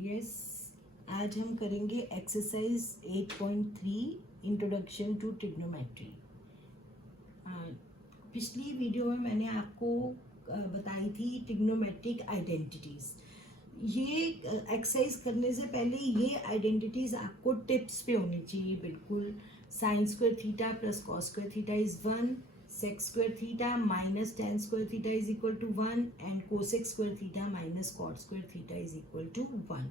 Yes, आज हम करेंगे एक्सरसाइज 8.3 इंट्रोडक्शन टू ट्रिग्नोमेट्री। पिछली वीडियो में मैंने आपको बताई थी ट्रिग्नोमेट्रिक आइडेंटिटीज़। ये एक्सरसाइज करने से पहले ये आइडेंटिटीज़ आपको टिप्स पे होनी चाहिए बिल्कुल। Sine square theta plus cos square theta is 1, sec square theta minus tan square theta is equal to 1 and cosec square theta minus cot square theta is equal to 1।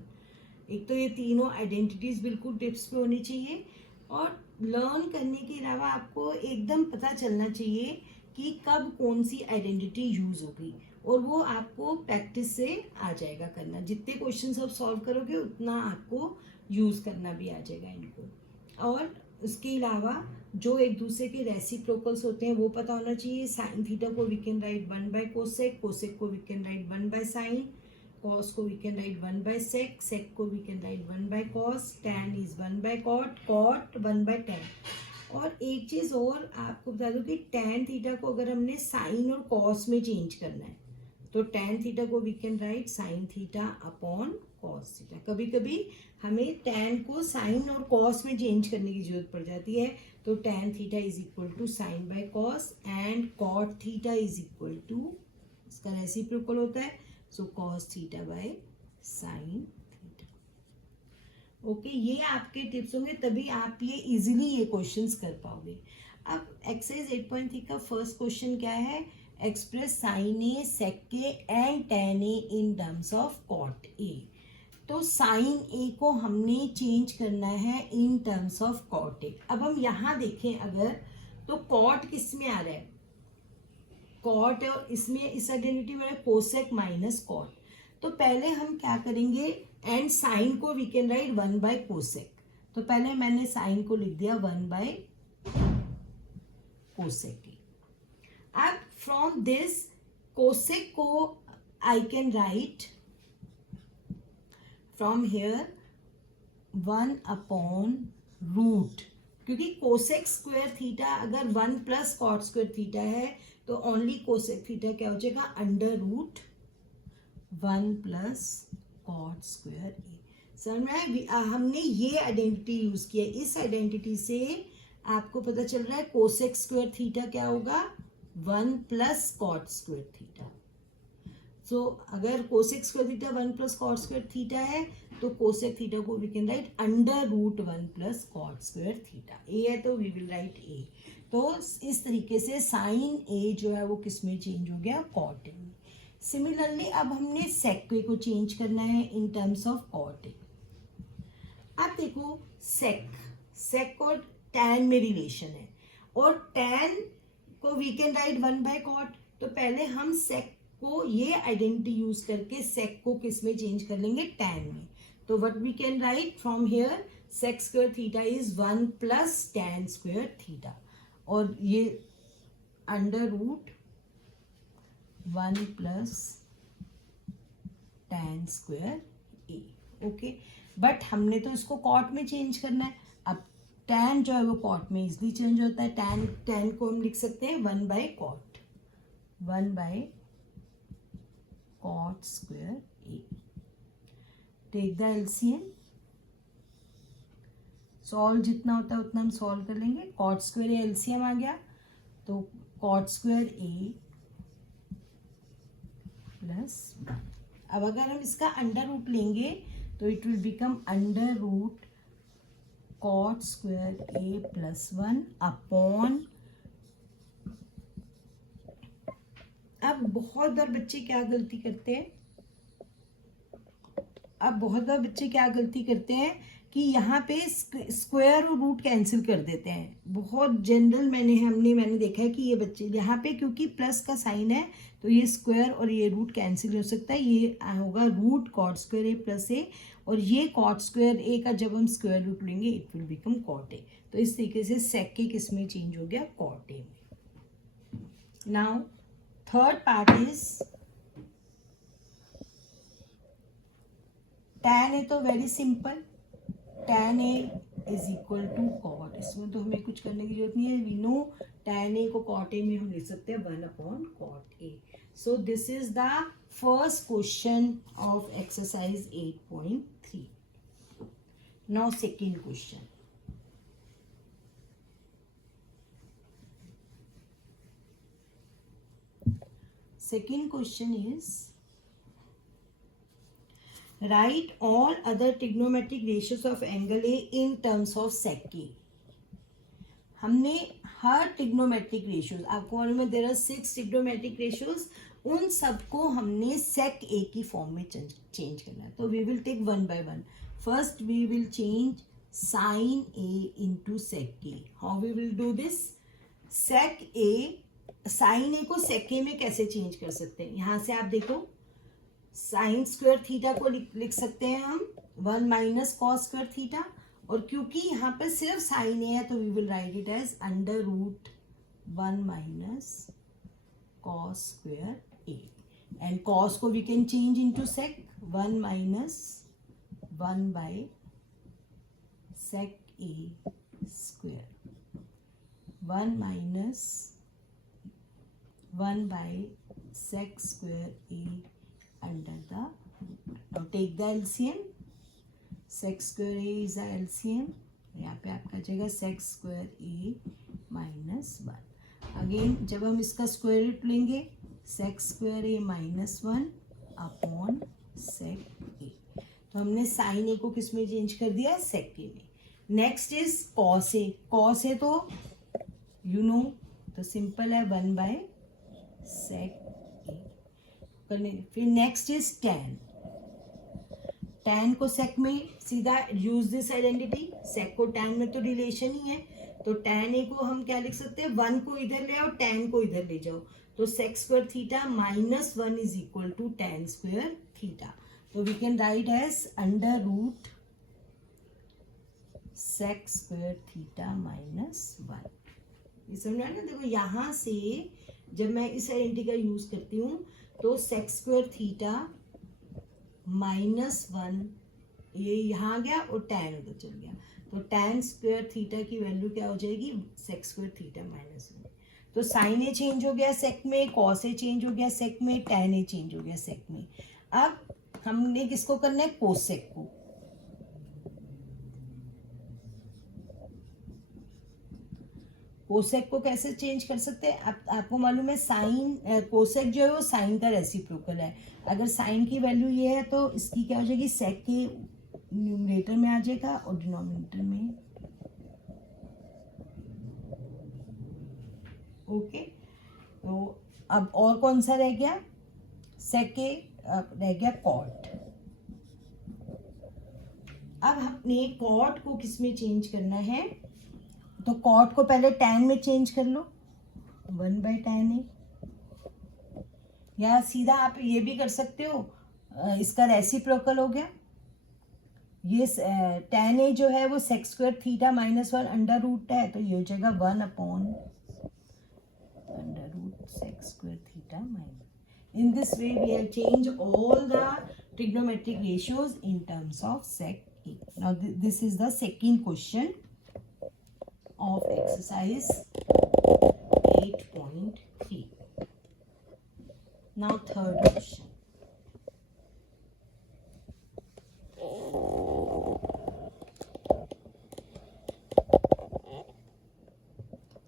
एक तो ये तीनों identities बिल्कुल tips पे होनी चाहिए, और learn करने के अलावा आपको एकदम पता चलना चाहिए कि कब कौन सी आइडेंटिटी यूज होगी, और वो आपको प्रैक्टिस से आ जाएगा करना। जितने क्वेश्चन आप सॉल्व करोगे उतना आपको यूज करना भी आ जाएगा इनको। और उसके अलावा जो एक दूसरे के रेसिप्रोकल्स होते हैं वो पता होना चाहिए। साइन थीटा को we can write 1 by cosec, cosec को we can write 1 by sine, cos को we can write 1 by sec, sec को we can write 1 by cos, tan is 1 by cot, cot 1 by tan. और एक चीज़ और आपको बता दूं कि टैन थीटा को अगर हमने साइन और कॉस में चेंज करना है तो टैन थीटा को we can write sine theta upon cos theta. कभी कभी हमें टैन को साइन और कॉस में चेंज करने की जरूरत पड़ जाती है, तो tan theta is equal to sine by cos and cot theta is equal to, इसका रेसिप्रोकल होता है, so cos theta by sine theta. Okay, ये आपके टिप्स होंगे, तभी आप ये इजीली ये क्वेश्चंस कर पाओगे। अब एक्सरसाइज 8.3 का फर्स्ट क्वेश्चन क्या है? Express sine A, sec A and tan A in terms of cot A. तो साइन ए को हमने चेंज करना है in terms of cot A. अब हम यहाँ देखें अगर, तो कॉट किस में आ रहा है? कॉट, और इसमें इस आइडेंटिटी में कोसेक माइनस कॉट। तो पहले हम क्या करेंगे, एंड साइन को we can write 1 by cosec. तो पहले मैंने साइन को लिख दिया 1 बाय कोसेक। अब फ्रॉम दिस कोसेक को I can write from here 1 upon root, क्योंकि कोसेक स्क्वायर थीटा अगर 1 प्लस कॉट स्क्वायर थीटा है तो ओनली कोसेक थीटा क्या हो जाएगा? Under root 1 plus cot square A. समझ में? हमने ये आइडेंटिटी यूज किया। इस आइडेंटिटी से आपको पता चल रहा है कोसेक स्क्वायर थीटा क्या होगा? 1 plus cot square theta. So अगर cosec square theta 1 plus cot square theta है तो कोसेक थीटा को we can write under root 1 plus cot square theta. A है तो वी विल राइट ए। तो इस तरीके से साइन ए जो है वो किस में चेंज हो गया? कॉट ए में। सिमिलरली अब हमने सेक ए को चेंज करना है in terms of cot A. अब देखो सेक और टैन में रिलेशन है, और टैन को we can write 1 by cot. तो पहले हम सेक को ये आइडेंटिटी यूज करके सेक को किस में चेंज कर लेंगे? टैन में। तो what we can write from here, sec square theta is 1 plus tan square theta, और ये under root 1 plus tan square A. Okay, but हमने तो इसको कॉट में चेंज करना है। अब टैन जो है वो कॉट में इजली चेंज होता है। टैन को हम लिख सकते हैं 1 by cot, 1 by cot square A. Take the LCM, solve जितना होता है उतना हम सॉल्व कर लेंगे। कॉट स्क्वायर ए एलसीएम आ गया, तो कॉट स्क्वायर ए प्लस 1। अब अगर हम इसका अंडर रूट लेंगे तो it will become under root cot square A plus 1 upon. अब बहुत बार बच्चे क्या गलती करते हैं, कि यहाँ पे स्क्वायर और रूट कैंसिल कर देते हैं। बहुत जनरल मैंने देखा है कि ये बच्चे यहाँ पे, क्योंकि प्लस का साइन है तो ये स्क्वायर और ये रूट कैंसिल हो सकता है। ये होगा root cot square A plus A, और ये कॉट स्क्वायर ए का जब हम स्क्वायर रूट लेंगे it will become cot A. तो इस तरीके से सेक के किस में चेंज हो गया? कॉट ए में। Now third part is tan A. तो very simple, tan A is equal to cot. इसमें तो हमें कुछ करने की जरूरत नहीं है। वी नो टैन ए को कॉट ए में हम लिख सकते हैं 1 upon cot A. So this is the first question of exercise 8.3. Now second question. Second question is, write all other trigonometric ratios of angle A in terms of sec A. हमने हर trigonometric ratios, आपको मालूम है there are 6 trigonometric ratios, उन सबको हमने सेक ए की form में change करना है. तो we will take one by one. First we will change sine A into sec A. How we will do this? Sec A, sine A को सेक ए में कैसे चेंज कर सकते हैं? यहाँ से आप देखो, साइन स्क्वायर थीटा को लिख सकते हैं हम 1 माइनस कॉस स्क्वायर थीटा, और क्योंकि यहाँ पर सिर्फ साइन ए है तो we will write it as under root 1 minus cos square A. And cos को we can change into sec 1 minus 1 by sec A square, 1 minus 1 by sec square A under the. Now take the LCM. Secs square A is a LCM. यहाँ पे आपका आ जाएगा secs square A minus 1. Again जब हम इसका square root लेंगे, secs square A minus 1 upon sec ए. तो हमने साइन ए को किस में चेंज कर दिया? सेक ए में. Next is cos A. Cos A तो यू नो, तो सिंपल है 1 बाय सेक ए. फिर नेक्स्ट इज टेन. टैन को सेक में सीधा यूज दिस आइडेंटिटी. सेक को टैन में तो रिलेशन ही है, तो टैन ए को हम क्या लिख सकते हैं? 1 को इधर ले आओ, टैन को इधर ले जाओ, तो sec square theta minus 1 is equal to tan square theta. तो we can write as under root sec square theta minus 1. ये समझ आया ना? देखो यहाँ से जब मैं इस आइडेंटिटी का यूज करती हूँ तो सेक स्क्वायर थीटा -1 ये यहाँ आ गया और टैन उधर चल गया, तो टैन स्क्वायर थीटा की वैल्यू क्या हो जाएगी? Sec square theta -1. तो साइन ए चेंज हो गया सेक में, कॉस ए चेंज हो गया सेक में, टैन ए चेंज हो गया सेक में. अब हमने किसको करना है? कोसेक को. कोसेक को कैसे चेंज कर सकते हैं? आपको मालूम है साइन, कोसेक जो है वो साइन का रेसिप्रोकल है. अगर साइन की वैल्यू ये है तो इसकी क्या हो जाएगी? सेक के न्यूमरेटर में आ जाएगा और डिनोमिनेटर में. ओके, तो अब और कौन सा रह गया? सेक के रह गया कॉट. अब हमने कॉट को किस में चेंज करना है? तो कॉट को पहले टैन में चेंज कर लो, 1 बाय टैन ए. या सीधा आप ये भी कर सकते हो, इसका रेसिप्रोकल हो गया. ये टैन ए जो है वो sec square theta -1 under root है, तो ये हो जाएगा 1 upon under root sec square theta minus. In this way we have change all the trigonometric ratios in terms of sec A. Now this is the second question of exercise 8.3. Now third question.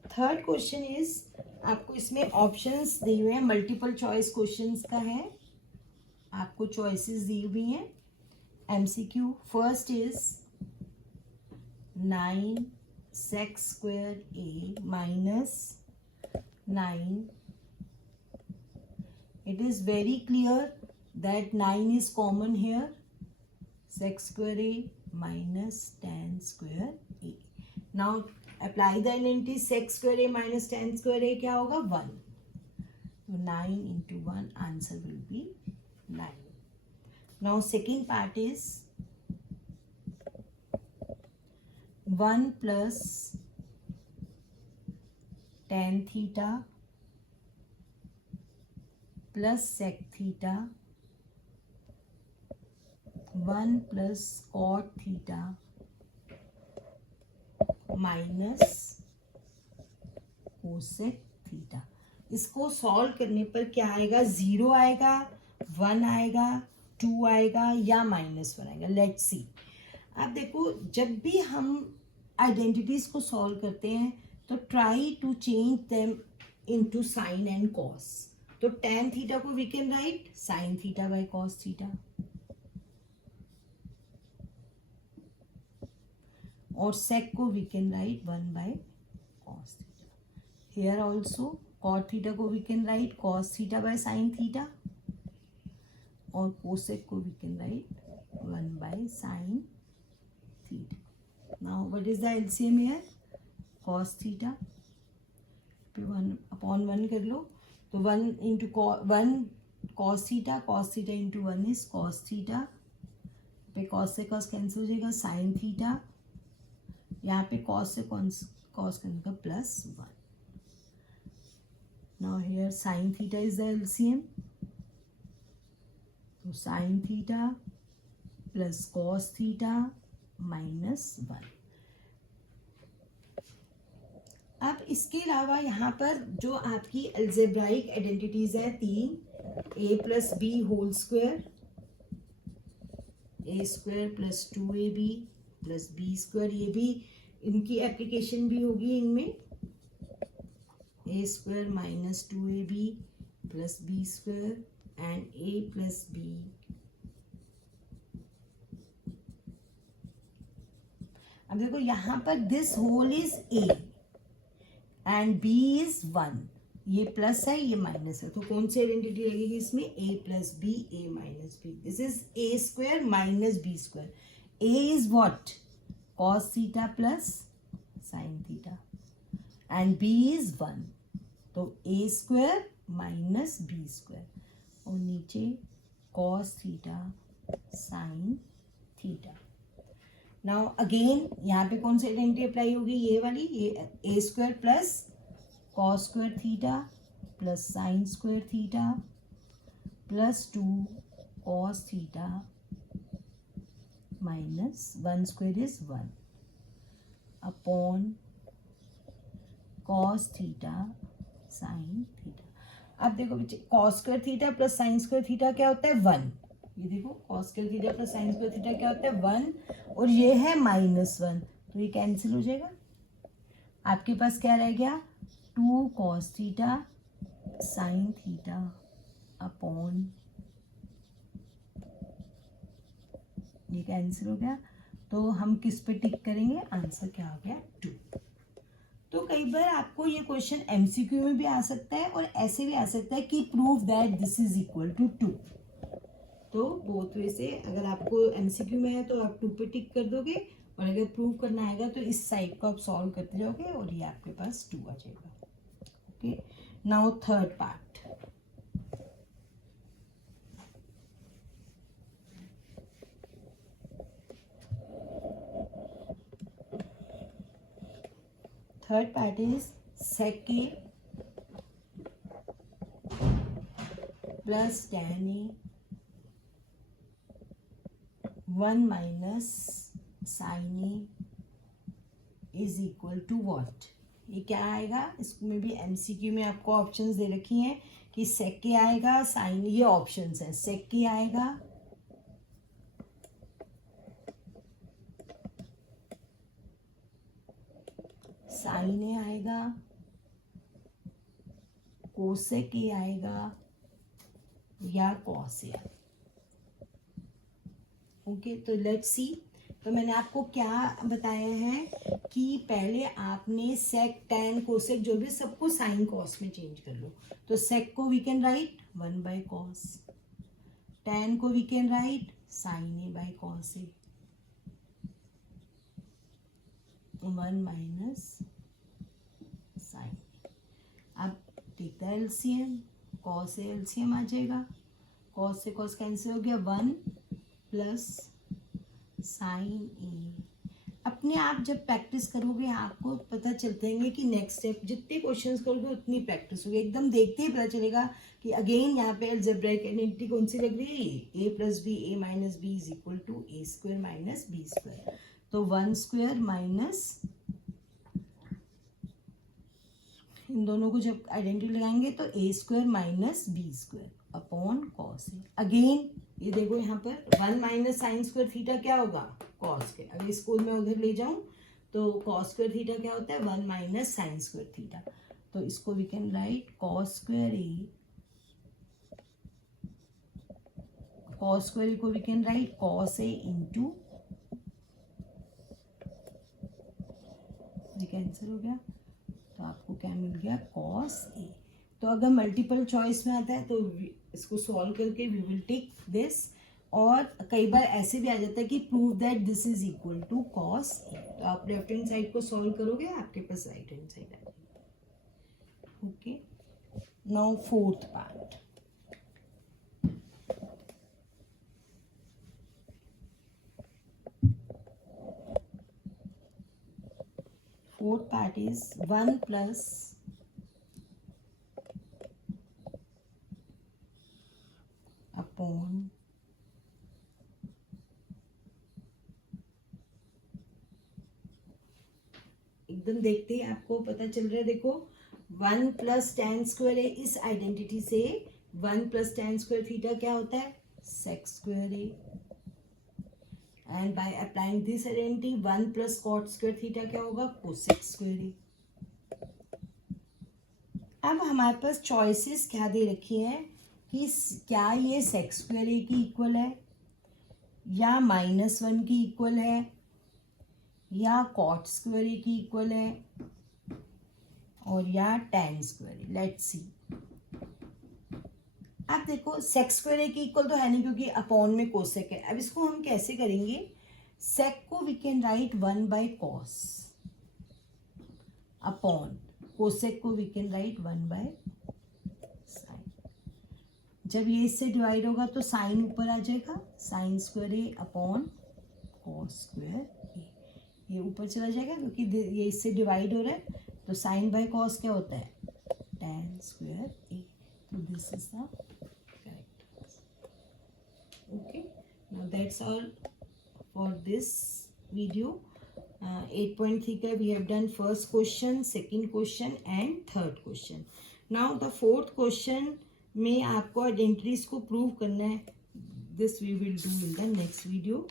Third question is, आपको इसमें options दिए हुए हैं, multiple choice questions का है, आपको choices दी हुई हैं. MCQ. First is 9 sec square a minus 9. It is very clear that 9 is common here. Sec square a minus tan square a. Now apply the identity. Sec square a minus tan square a क्या होगा? 1. So 9 into 1, answer will be 9. Now second part is 1 plus tan theta plus sec theta 1 plus cot theta minus cosec theta. इसको solve करने पर क्या आएगा, 0 आएगा, 1 आएगा, 2 आएगा या -1 आएगा. Let's see. अब देखो, जब भी हम आइडेंटिटीज को सॉल्व करते हैं तो try to change them into sine and cos. तो tan थीटा को we can write sin theta by cos theta, और sec को we can write 1 by cos theta. Here also cot theta को we can write cos theta by sin theta, और cosec को we can write 1 by sin theta. Now what is the LCM here, cos theta पे 1/1 कर लो, तो 1 into 1 cos theta into 1 is cos theta, पे cos से cos cancel हो जाएगा, sin थीटा, यहाँ पे cos से cos करने का +1. Now here sin theta is the LCM, तो sin theta plus cos theta -1. अब इसके अलावा यहाँ पर जो आपकी अलजेब्राइक आइडेंटिटीज है 3, a plus B whole square, a square plus 2ab plus B square, ये भी इनकी एप्लीकेशन भी होगी इनमें, a square minus 2ab plus B square and a plus B. अब देखो यहाँ पर this whole is a and b is 1, ये प्लस है ये माइनस है, तो कौन सी आइडेंटिटी लगेगी इसमें, a plus B a minus B. This is a square minus B square. a is what, cos theta plus sin theta and b is 1, तो a square minus B square, और नीचे cos theta sin theta. Now again यहाँ पे कौन सी identity apply होगी, ये वाली, ये a square plus cos square theta plus sin square theta plus 2 cos theta minus 1 square is 1 upon cos theta sin theta. अब देखो बच्चे, cos square theta plus sin square theta क्या होता है, 1. ये देखो cos square theta plus sin square theta क्या होता है, 1, और ये है -1, तो ये कैंसिल हो जाएगा. आपके पास क्या रह गया, 2 cos theta sin theta upon, ये कैंसिल हो गया. तो हम किस पे टिक करेंगे, आंसर क्या हो गया, 2. तो कई बार आपको ये क्वेश्चन एमसीक्यू में भी आ सकता है और ऐसे भी आ सकता है कि prove that this is equal to 2. तो बोथ वे से, अगर आपको एमसीक्यू में है तो आप 2 पे टिक कर दोगे, और अगर प्रूव करना आएगा तो इस साइड को आप सॉल्व करते जाओगे और ये आपके पास 2 आ जाएगा. Okay, now third part. Third part is sec a plus tan a 1 minus sin a is equal to what. ये क्या आएगा, इसमें भी एमसीक्यू में आपको ऑप्शंस दे रखी हैं कि sec a आएगा, sin, ये ऑप्शंस हैं, sec a आएगा, sin a आएगा, cosec a आएगा या cos a. ओके, तो लेट्स सी. तो मैंने आपको क्या बताया है कि पहले आपने sec tan cosec जो भी सबको sin cos में चेंज कर लो. तो sec को we can write 1 by cos, tan को we can write sin a by cos a, 1 minus sin. अब टेक द एलसीएम, cos से एलसीएम आ जाएगा, cos से cos कैंसिल हो गया, 1 प्लस sin a. अपने आप जब प्रैक्टिस करोगे आपको पता चलते हैं कि नेक्स्ट स्टेप, जितने क्वेश्चंस करोगे उतनी प्रैक्टिस होगी, एकदम देखते ही पता चलेगा कि अगेन यहाँ पे अलजेब्राइक आइडेंटिटी कौन सी लग रही है, a plus B a minus B is equal to a square minus B square. तो 1 स्क्वायर माइनस इन दोनों को जब आइडेंटिटी लगाएंगे तो A square minus B square upon cos A. Again ये देखो यहाँ पर 1 माइनस साइन स्क्वायर थीटा क्या होगा, कॉस के। अगर इसको मैं उधर ले जाऊँ तो कॉस स्क्वायर थीटा क्या होता है, 1 माइनस साइन स्क्वायर थीटा। तो इसको we can write cos square A, cos square को we can write cos A into, ये कैंसिल हो गया तो आपको क्या मिल गया, कॉस ए। तो अगर मल्टीपल चॉइस में आता है तो इसको सॉल्व करके वी विल टेक दिस, और कई बार ऐसे भी आ जाता है कि prove that this is equal to cos A. तो आप लेफ्ट हैंड साइड को सॉल्व करोगे, आपके पास राइट हैंड साइड आ जाएगी। Okay, now fourth part. Fourth part is 1 plus upon एकदम देखते ही आपको पता चल रहा है। देखो 1 प्लस टेन स्क्वायर है, इस आइडेंटिटी से 1 प्लस टेन स्क्वायर थीटा क्या होता है, सेक स्क्वायर है। And by applying this identity 1 plus cot square theta क्या होगा, कोसेक स्क्वायर है। अब हमारे पास चॉइसेस क्या दे रखी है कि क्या ये सेक स्क्वायर ए की इक्वल है, या -1 की इक्वल है, या कॉट स्क्वायर ए की इक्वल है, और या टेन स्क्वायर। Let's see. अब देखो सेक स्क्वायर ए की इक्वल तो है नहीं क्योंकि अपॉन में कोसेक है। अब इसको हम कैसे करेंगे, सेक को we can write 1 by cos, upon cosec को we can write 1 by sine. जब ये इससे डिवाइड होगा तो साइन ऊपर आ जाएगा, साइन स्क्वायर ए अपॉन कॉस स्क्वायर ए। ये ऊपर चला जाएगा क्योंकि ये इससे डिवाइड हो रहा है। तो साइन बाय कॉस क्या होता है, टेन स्क्वायर ए। तो this is the correct answer. Okay, now that's all for this video. 8.3 का we have done first question, second question and third question. Now the fourth question में आपको identities को prove करना है। This we will do in the next video.